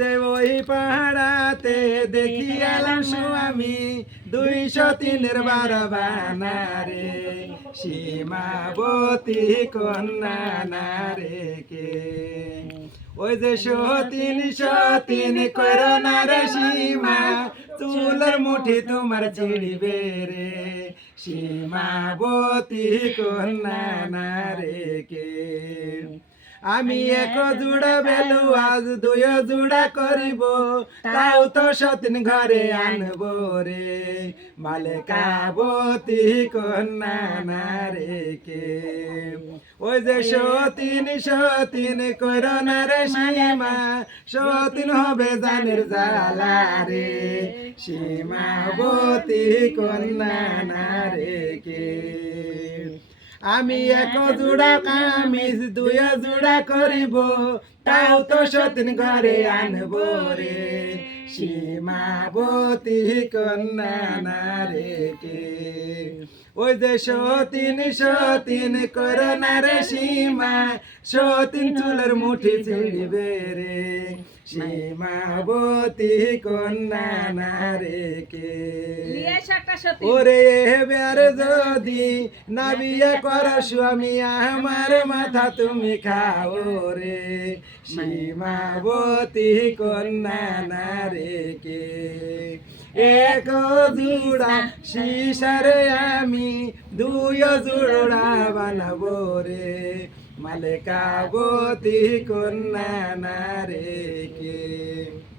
যে ওই পাহাড়াতে দেখি এলাম স্বামী 203-এর বারবানা রে সীমাবতী কন্যা না রে কে ওই যে সতীন করোনা রে সীমা চুলের মুঠি তোমার চিড়িবে রে সীমাবতী কন্যা না রে কে আমি এক জোড়া বেলু আজ 2 জোড়া করিব তাও তো সতীন ঘরে আনব রে মালেকাবতী কন্যা না রে কে ওই যে সতীন করোনা রে সীমা সতীন হবে জানের জালা রে সীমাবতী কন্যা না রে কে আমি এক জোড়া কামিজ 2 জোড়া করিব তাও তো সতীন ঘরে আনব রে সীমাবতী কন্যা না রে কে ওই যে সতীন করোনা রে সীমা সতীন চুলের মুঠি ছিড়িবে রে সীমাবতী কন্যা না রে কে ওরে এবার যদি না বিয়ে করো স্বামী আমার মাথা তুমি খাও রে সীমাবতী কন্যা না রে কে এক জোড়া শিশারে আমি 2 জোড়া বানাবো রে মালেকাবতী কন্যা না রে কে।